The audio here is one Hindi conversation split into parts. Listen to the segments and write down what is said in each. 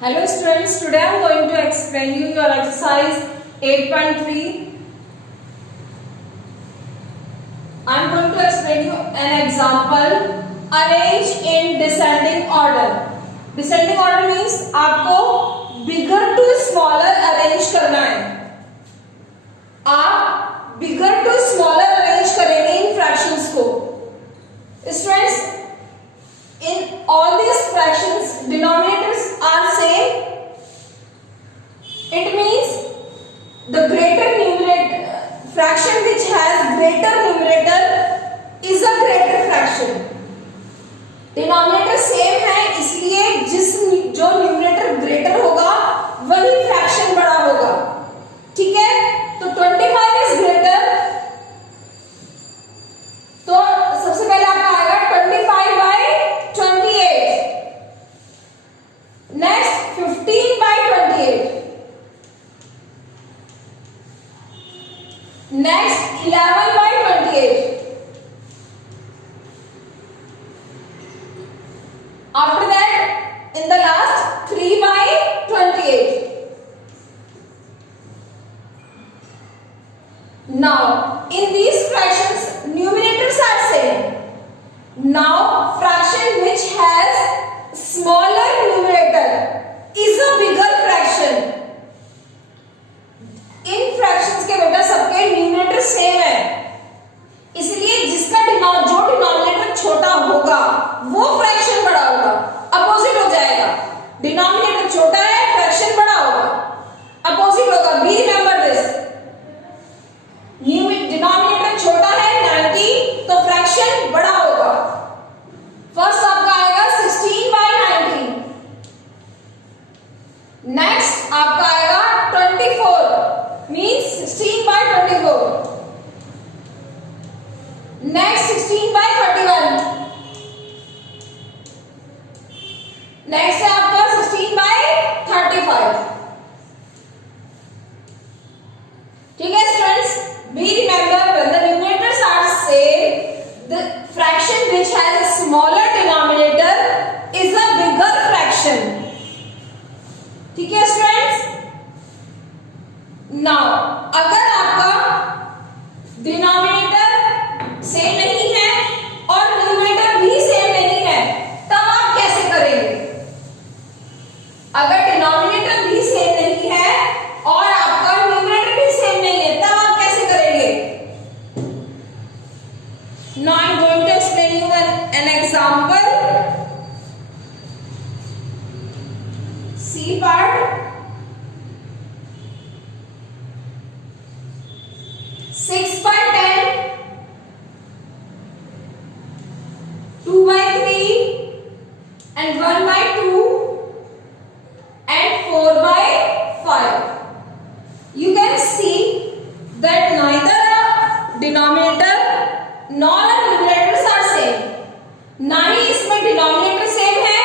Hello students, today I am going to explain you your exercise 8.3. I am going to explain you an example. Arrange in descending order. Descending order means आपको bigger to smaller arrange करना है. आप bigger to smaller arrange करेंगे इन fractions को. Students, in all these fractions denominators are same. It means the greater numerator fraction which has greater numerator is a greater fraction. Denominator same है, इसलिए जो न्यूमरेटर ग्रेटर होगा वही फ्रैक्शन बड़ा होगा. ठीक है, तो 25 इज ग्रेटर, तो सबसे पहले आपका आएगा 25 by 28. Next 15 by 28. Next 11 by 28. After that, in the last 3 by 28. Now, in these fractions, numerators are same. Now, fraction which has smaller numerator is a bigger fraction. In fractions के बेटा सबके numerator same है, इसलिए जिसका जो डिनोमिनेटर छोटा होगा वो फ्रैक्शन बड़ा होगा. अपोजिट हो जाएगा. डिनोमिनेटर छोटा है, फ्रैक्शन बड़ा होगा. अपोजिट होगा. Be remember this. डिनोमिनेटर छोटा है 90, तो फ्रैक्शन बड़ा होगा. फर्स्ट आपका आएगा 16 बाई 19. नेक्स्ट आपका आएगा 24 means 16 by 24. Next 16 by 31. Next है आपका 16 बाई 35. ठीक है students, be remember when the numerators are same, the fraction which has a smaller denominator is a bigger fraction. ठीक है स्टूडेंट्स. नाउ अगर आपका डिनोमिनेटर सेम नहीं है और न्यूमरेटर भी सेम नहीं है, तब आप कैसे करेंगे? अगर डिनोमिनेटर भी सेम नहीं है और आपका न्यूमरेटर भी सेम नहीं है, तब आप कैसे करेंगे? Now I am going to explain you an example. C part. 6 by 10, 2 by 3 and 1 by 2 and 4 by 5. You can see that neither a denominator nor a numerators are same. ना ही इसमें डिनोमिनेटर सेम है,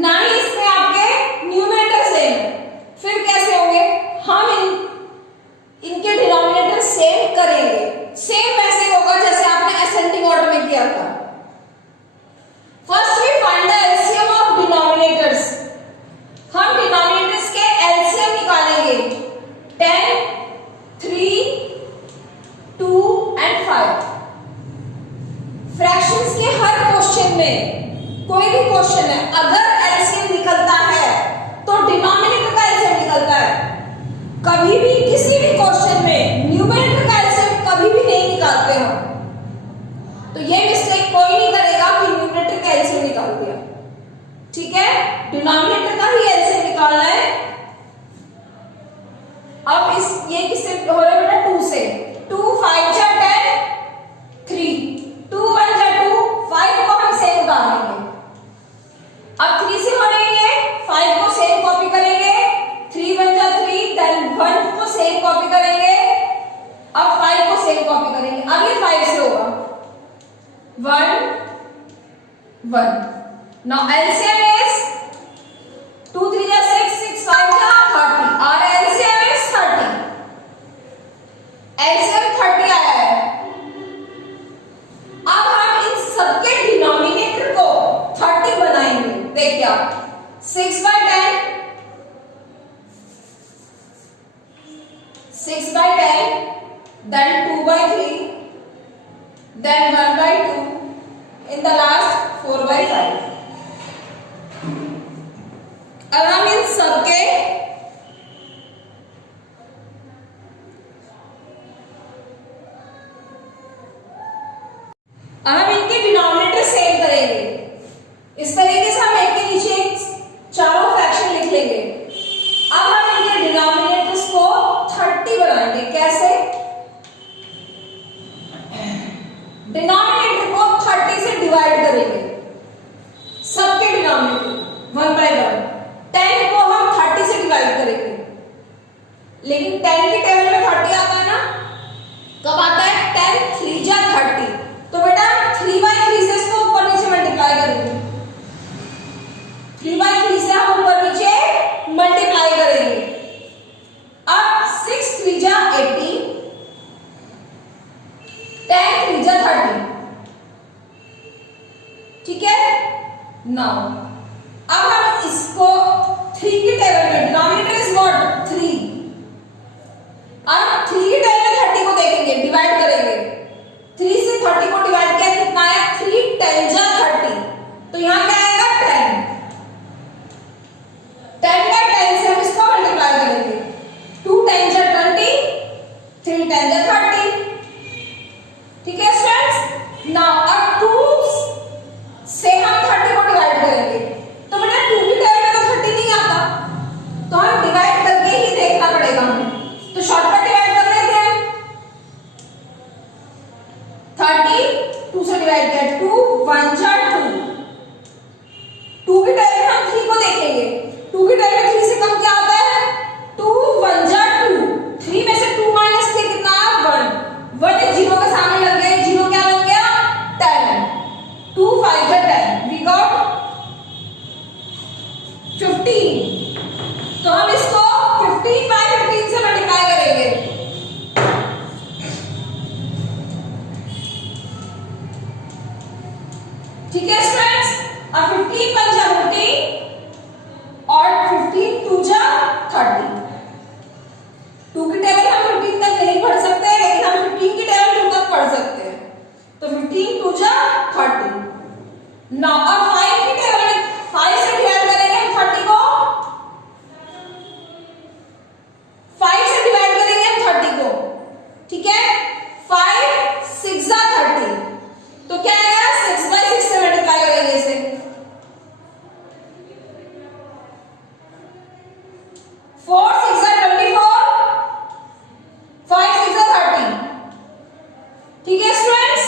ना ही इसमें आपके न्यूमरेटर सेम है. फिर कैसे होंगे? हम इनके डिनोमिनेटर सेम करेंगे. सेम वैसे होगा जैसे आपने असेंडिंग ऑर्डर में किया था. First we find the LCM of denominators. हम डिनोमिनेटर्स के एलसीएम निकालेंगे. 10, 3, 2 एंड 5. फ्रैक्शंस के हर क्वेश्चन में, कोई भी क्वेश्चन है, अगर एलसीएम निकलता है तो डिनोमिनेटर का एलसीएम निकलता है. कभी भी किसी भी क्वेश्चन में न्यूमरेटर का एलसीएम कभी भी नहीं निकालते हम. तो ये मिस्टेक कोई नहीं करेगा कि न्यूमरेटर का एलसीएम निकाल दिया. ठीक है, डिनोमिनेटर का ही एलसीएम निकालना है. अब ये किससे हो रहा है बेटा? 2 से. 2 5 जा 10, 3 2 1 जा 2, 5 को हम सेम उतारेंगे. अब 3 से हो रही है, 5 को सेम कॉपी करेंगे. 3 1 जा 3, देन 1 को सेम कॉपी करेंगे. अब 5 को सेम कॉपी करेंगे. अब ये 5 से होगा 1 1. Now LCM is 2 3 जा 6, 6 5 जा 30. और LCM is 30. LCM 30 आया है. अब हम इन सबके डिनोमिनेटर को 30 बनाएंगे. देखिए आप 6 by 10 6/10, then 2/3, then 1/2, in the last 4/5. अब हम इन सबके डिनोमिनेटर सेम करेंगे। इस तरीके से हम एक के नीचे एक चारों फ्रैक्शन लिख लेंगे। अब हम इनके डिनोमिनेटर्स को 30 बनाएंगे। कैसे? डिनोमिनेटर को 30 से डिवाइड करेंगे, सबके डिनोमिनेटर 1/1। 10 को हम 30 से डिवाइड करेंगे, लेकिन 10 के टेबल में 30 आता है ना, कब आता है? 10 3 जा 30। तो बेटा 3/3 से इसको ऊपर नीचे मल्टीप्लाई करेंगे। 3/3 से हम ऊपर नीचे मल्टीप्लाई करेंगे। अब 6 3 जा 18, 10 3 जा 30। ठीक है? नाउ अब हम इसको 3 के टेबल में, डिनोमिनेटर इज व्हाट? 3। अब 3 के टेबल में 30 को देखेंगे, डिवाइड करेंगे। 3 से 30 को डिवाइड किया, कितना आया? 3 10 जा 30। तो यहां क्या आएगा? 10। 10 का 10 से हम इसको मल्टीप्लाई करेंगे। 2 10 जा 20, 3 10 जा 30। ठीक है स्टूडेंट्स? नाउ अब 2 से हम 30 को डिवाइड करेंगे। तो बेटा 2 की टेबल में तो 30 नहीं आता, तो हम डिवाइड करके ही देखना पड़ेगा हमें। तो शॉर्टकट डिवाइड कर लेते हैं। 30 2 से डिवाइड किया, 2 1 जा 2। 2 की टेबल में हम 3 को देखेंगे। 2 की टेबल में 3 से कम क्या आता है? 2 1 जा 2। 3 में से 2 माइनस किया, कितना आया? 1। 1 इस 0 के सामने लग गया, 0 क्या बन गया? 10। 2 5 जा 10, वी गॉट 15। तो हम इसको 15/15 से मल्टीप्लाई करेंगे। ठीक है स्टूडेंट्स? अब 15 1 जा 15 और 15 2 जा 30। 2 की टेबल हम 15 तक नहीं पढ़ सकते, लेकिन हम 15 की टेबल 2 तक पढ़ सकते हैं। तो 15 2 जा 30। नाउ अब 5 की टेबल में 5 से डिवाइड करेंगे हम 30 को। 5 से डिवाइड करेंगे हम 30 को। ठीक है? 5 6 जा 30। तो क्या आएगा? 6/6 से मल्टीप्लाई करेंगे इसे। 4 6 जा 24, 5 6 जा 30। ठीक है स्टूडेंट्स?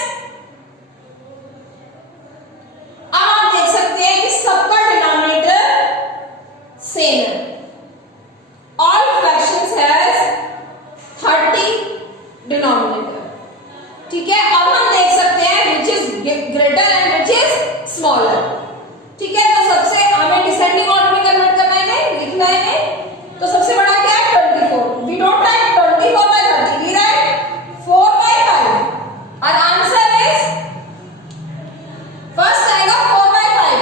अब आप देख सकते हैं कि सबका डिनोमिनेटर सेम है। All fractions has 30 denominator. ठीक है? अब हम देख सकते हैं which is greater and which is smaller. ठीक है? तो सबसे हमें डिसेंडिंग ऑर्डर में कन्वर्ट करना है, लिखना है। तो सबसे बड़ा क्या है? 24। We don't write 24/30, we write 4/5. Our answer is first आएगा 4/5।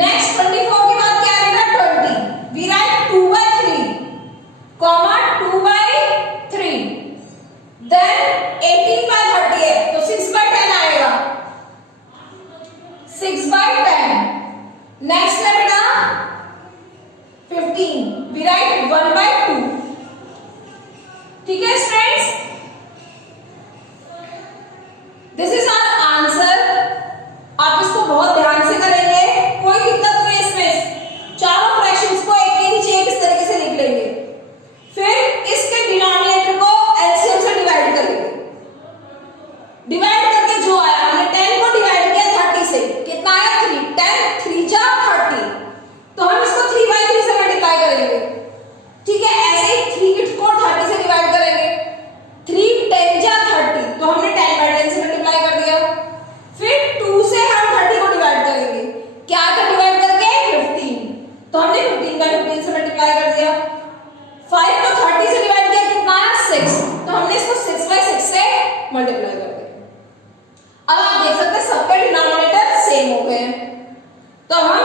नेक्स्ट 24 के बाद क्या आएगा? 20। We write 2/3, comma 2/3. Then 18/30 है, तो 6/10 आएगा। 6/10। नेक्स्ट है बेटा 15। We write 1/2. ठीक है students? This is our answer. आप इसको बहुत ध्यान से करेंगे, कोई दिक्कत नहीं इसमें। चारों फ्रैक्शंस को एक के नीचे एक इस तरीके से लिख लेंगे। फिर इसके डिनोमिनेटर को एलसीएम से डिवाइड करेंगे। डिवाइड करके जो आया, हमने 10 को डिवाइड किया 30 से, कितना आया? 3। 10 3 जा 30। तो हम इसको 3/3 से मल्टीप्लाई करेंगे। ठीक है? ऐसे ही 3 को 30 से डिवाइड करेंगे। 3 10 जा 30, तो हमने 10/10 से मल्टीप्लाई कर दिया। फिर 2 से हम 30 को डिवाइड करेंगे। क्या था डिवाइड करके? 15। तो हमने 15/15 से मल्टीप्लाई कर दिया। 5 को 30 से डिवाइड किया, कितना आया? 6। तो हमने इसको 6/6 से मल्टीप्लाई कर दिया। अब आप देख सकते हैं सबके डिनोमिनेटर सेम हो गए हैं। तो हम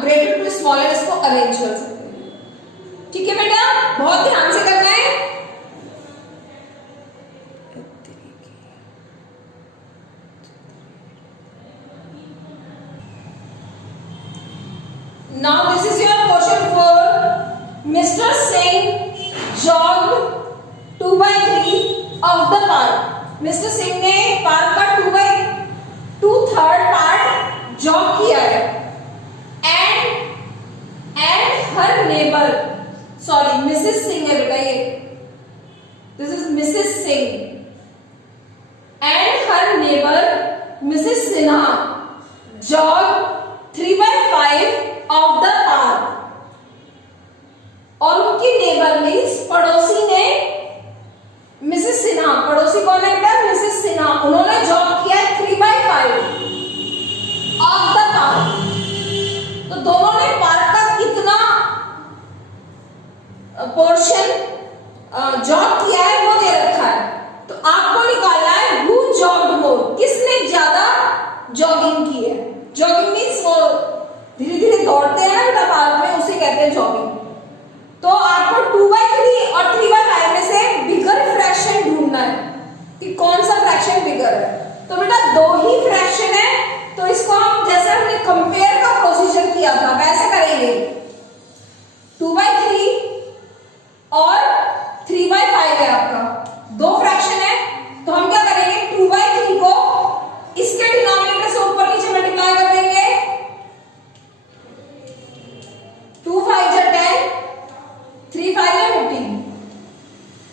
ग्रेटर टू स्मॉलर इसको अरेंज कर सकते हैं। ठीक है बेटा? बहुत ध्यान से करना है। Now this is your question for Mr. Singh jogged 2/3 of the park. Mr. Singh ने पार्क का 2/3 पार्ट जॉग किया है। And her neighbor, sorry Mrs. Singh है बेटा ये, this is Mrs. Singh and her neighbor Mrs. Sinha jogged 3/5 of the park. और उनकी नेबर मीन्स पड़ोसी ने मिसेस सिन्हा, पड़ोसी कौन है बेटा? मिसेस सिन्हा, उन्होंने जॉग किया 3/5 ऑफ द पार्क। तो दोनों ने पार्क का कितना पोर्शन जॉग किया है वो दे रखा है। तो आपको निकालना है हु जॉग्ड मोर, किसने ज्यादा जॉगिंग की है। जॉगिंग मीन्स वो धीरे धीरे दौड़ते हैं ना बेटा पार्क में, उसे कहते हैं जॉगिंग। तो आपको 2/3 और 3/5 में से बिगर फ्रैक्शन ढूंढना है कि कौन सा फ्रैक्शन बिगर है। तो बेटा दो ही फ्रैक्शन है, तो इसको हम जैसे हमने कंपेयर का प्रोसीजर किया था वैसे करेंगे। 2/3 और 3/5 है आपका, दो फ्रैक्शन है। तो हम क्या करेंगे, 2/3 को इसके डिनोमिनेटर से ऊपर नीचे मल्टीप्लाई कर देंगे। 2 5 जा 10, 3 5 जा 15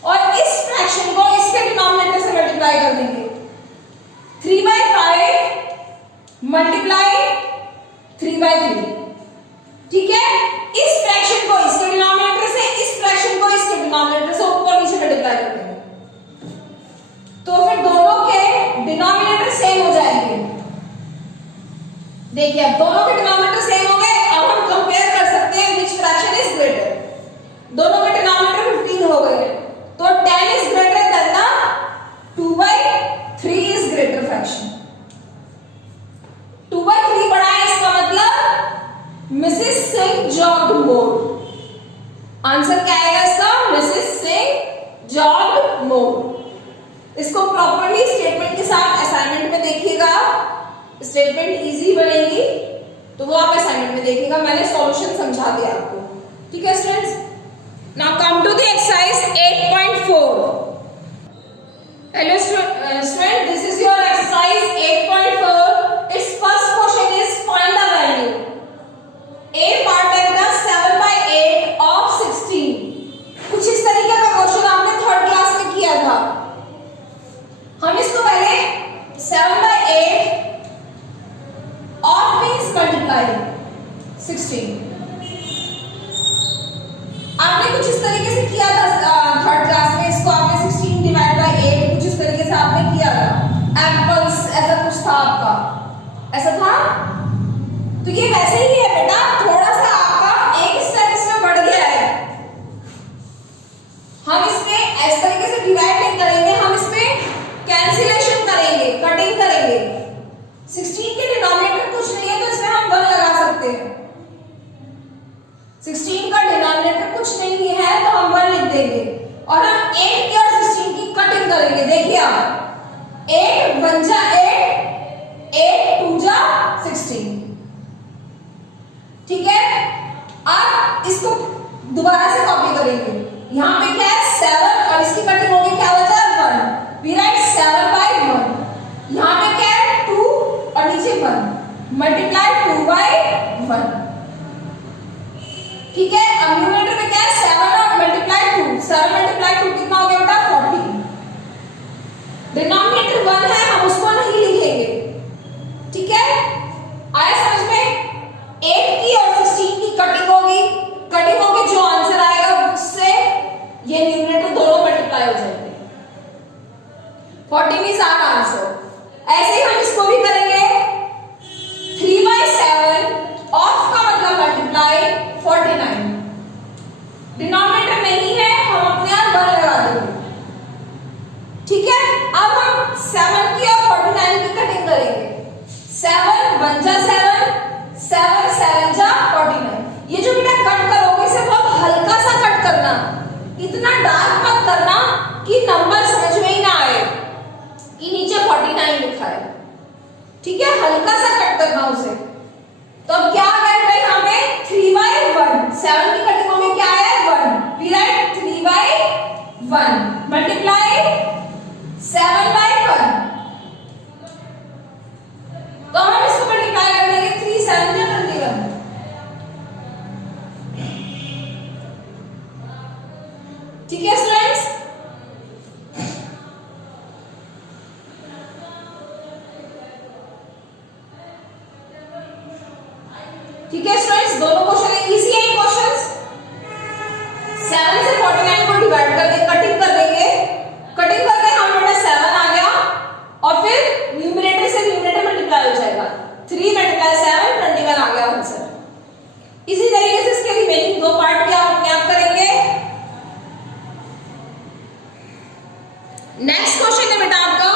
और इस फ्रैक्शन को इसके डिनोमिनेटर से मल्टीप्लाई कर देंगे। 3/5 मल्टीप्लाई 3/3, ठीक है। इस फ्रैक्शन को इसके डिनोमिनेटर से, इस फ्रैक्शन को इसके डिनोमिनेटर से ऊपर नीचे मल्टीप्लाई कर देंगे। तो फिर दोनों के डिनोमिनेटर सेम हो जाएंगे। देखिए अब दोनों के डिनोमिनेटर सेम हो गए। अब हम कंपेयर कर सकते हैं व्हिच फ्रैक्शन इज ग्रेटर। दोनों के डिनोमिनेटर 15 हो गए, तो 10 is greater than the 2/3 is greater fraction. 2/3 बड़ा है, इसका मतलब मिसेस सिंह जॉग्ड मोर। आंसर क्या आएगा इसका? मिसेस सिंह जॉग्ड मोर। इसको प्रॉपर्ली स्टेटमेंट के साथ असाइनमेंट में देखिएगा, स्टेटमेंट इजी बनेगी, तो वो आप असाइनमेंट में देखिएगा। मैंने सॉल्यूशन समझा दिया आपको, ठीक है students. Now come to the exercise 8.4। Hello student, this is your exercise 8.4। Its first question is find the value. A part है बेटा 7/8 ऑफ 16। कुछ इस तरीके का क्वेश्चन आपने थर्ड क्लास में किया था। हम इसको पहले 7/8 ऑफ मींस मल्टीप्लाई 16। आपने कुछ इस तरीके से किया था थर्ड क्लास में। इसको आपने 16 डिवाइड बाय 8 कुछ इस तरीके से आपने किया था। एप्पल्स ऐसा कुछ था आपका, ऐसा था। तो ये वैसे ही है बेटा, थोड़ा सा आपका एक स्टेप इसमें बढ़ गया है। हम इसमें इस तरीके से डिवाइड नहीं करेंगे, हम इसमें कैंसिलेशन करेंगे, कटिंग करेंगे। 16 के डिनोमिनेटर कुछ नहीं है, तो इसमें हम 1 लगा सकते हैं। 16 का डिनोमिनेटर कुछ नहीं है, तो हम 1 लिख देंगे। और हम 8 की और 16 की कटिंग करेंगे। देखिए आप 8 1 जा 8, 8 2 जा 16, ठीक है। अब इसको दोबारा से कॉपी करेंगे। यहाँ पे क्या है 7 और इसकी कटिंग होगी, क्या बचा 1। We write 7/1। यहाँ पे क्या है 2 और नीचे 1, मल्टीप्लाई 2/1, ठीक है। अब न्यूमरेटर में क्या है 7 और मल्टीप्लाई 2, 7 मल्टीप्लाई 2 कितना हो गया बेटा 40। डिनोमिनेटर 1 है, हम उसको नहीं लिखेंगे, ठीक है। आया समझ में? 8 की और 16 की कटिंग होगी, जो आंसर आएगा उससे ये न्यूमरेटर दोनों मल्टीप्लाई हो जाएंगे। 14 इज आवर आंसर। ऐसे ही हम इसको भी करेंगे। 3/7 ऑफ का मतलब मल्टीप्लाई 49। ठीक है, हल्का सा कट करना उसे। तो अब क्या करेंगे भाई, यहाँ पे 3/1, 7 की कटिंग में क्या है 1, वी राइट 3/1 मल्टीप्लाई 7/1। तो हम इसको मल्टीप्लाई कर देंगे 3 7 21। ठीक है स्टूडेंट्स, ठीक है स्टूडेंट्स, दोनों क्वेश्चन इजी है। क्वेश्चंस 7 से 49 को डिवाइड कर देंगे, कटिंग कर देंगे, कटिंग करके हम बेटा 7 आ गया और फिर न्यूमरेटर से न्यूमरेटर मल्टीप्लाई हो जाएगा, 3 मल्टीप्लाई 7 21 आ गया आंसर। इसी तरीके से इसके रिमेनिंग दो पार्ट भी आप अपने आप करेंगे। नेक्स्ट क्वेश्चन है बेटा आपका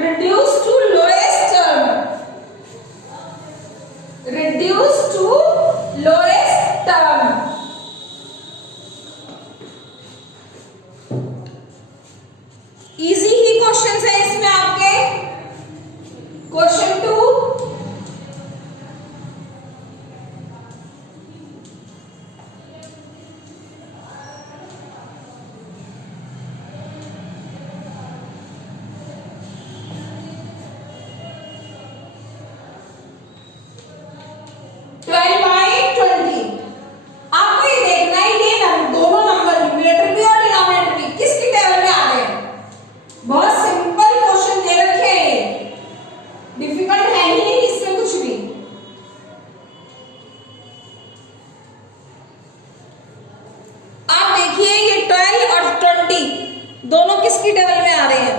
reduce to lowest term, reduce to lowest term. Easy ही क्वेश्चंस है इसमें आपके। क्वेश्चन 2, दोनों किसकी टेबल में आ रहे हैं?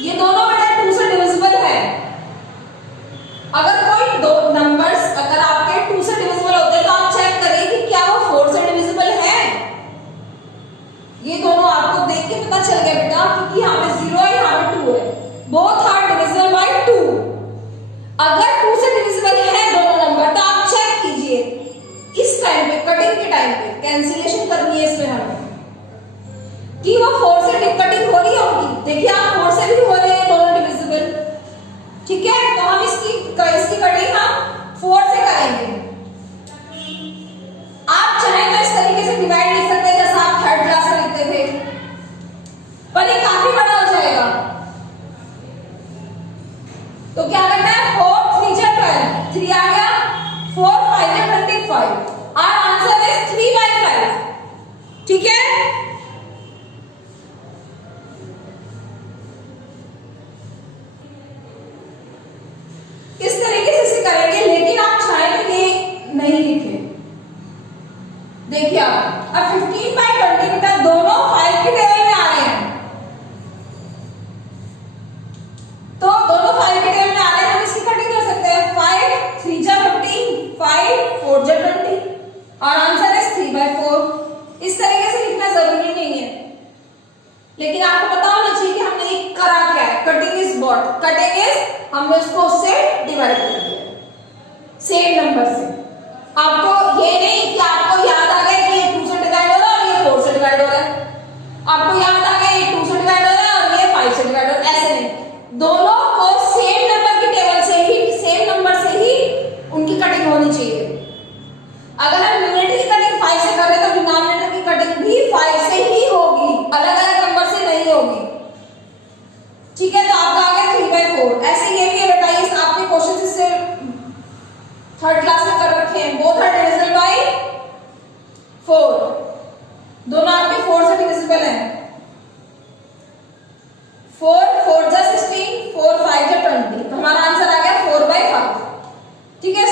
ये दोनों बेटा 2 से डिविजिबल है। अगर कोई दो नंबर्स अगर आपके 2 से डिविजिबल होते हैं तो आप चेक करिए कि क्या वो 4 से डिविजिबल है। ये दोनों आपको देख के पता चल गया बेटा, क्योंकि यहाँ पे 0 है, यहाँ पे 2 है, बोथ आर डिविजिबल बाय 2। अगर 2 से डिविजिबल है दोनों नंबर तो आप चेक कीजिए इस टाइम पे, कटिंग के टाइम पे कैंसिलेशन करनी है इसमें हमें कि वो 4 से कटिंग हो रही होगी। देखिए आप 4 से भी हो रहे हैं दोनों डिविजिबल, ठीक है, तो हम इसकी कटिंग हम 4 से करेंगे। आप चाहें तो इस तरीके से डिवाइड लिख सकते हैं जैसा आप 3rd क्लास में लिखते थे, पर ये काफी बड़ा हो जाएगा। तो क्या करना है, 4 3 जा 12, 3 आ गया, 4 5 जा 25। Our answer is 3/5, ठीक है। इस तरीके से इसे करेंगे, लेकिन आप चाहें तो ये नहीं लिखे। देखिए आप अब 15/20 बेटा दोनों 5 की टेबल में आ रहे हैं, तो दोनों 5 की टेबल में आ रहे हैं, हम इसकी कटिंग कर सकते हैं। 5 3 जा 15, 5 4 जा 20 और आंसर है 3/4। इस तरीके से लिखना जरूरी नहीं है, लेकिन आपको पता होना चाहिए कि हमने ये करा क्या है। Cutting is what, cutting is हमने उसको उससे डिवाइड कर दिया सेम नंबर से। आपको ये नहीं कि आपको याद आ गया कि ये 2 से डिवाइड हो रहा है और ये 4 से डिवाइड हो रहा है, आपको याद आ गया ये 2 से डिवाइड हो रहा है और ये 5 से डिवाइड हो रहा है, ऐसे नहीं। दोनों को सेम नंबर की टेबल से ही, सेम नंबर से ही उनकी कटिंग होनी चाहिए। अगर हम न्यूमरेटर की कटिंग 5 से कर रहे हैं तो डिनोमिनेटर की कटिंग भी 5 से ही होगी, अलग-अलग नंबर से नहीं होगी, ठीक है। तो आपका आ गया 3/4। ऐसे ये भी बताइए, आपके क्वेश्चन से 3rd क्लास में कर रखे हैं, बोथ आर डिविजिबल बाय 4, दोनों आपके 4 से डिविजिबल हैं। 4 4 जा 16, 4 5 जा 20, तो हमारा आंसर आ गया 4/5, ठीक है।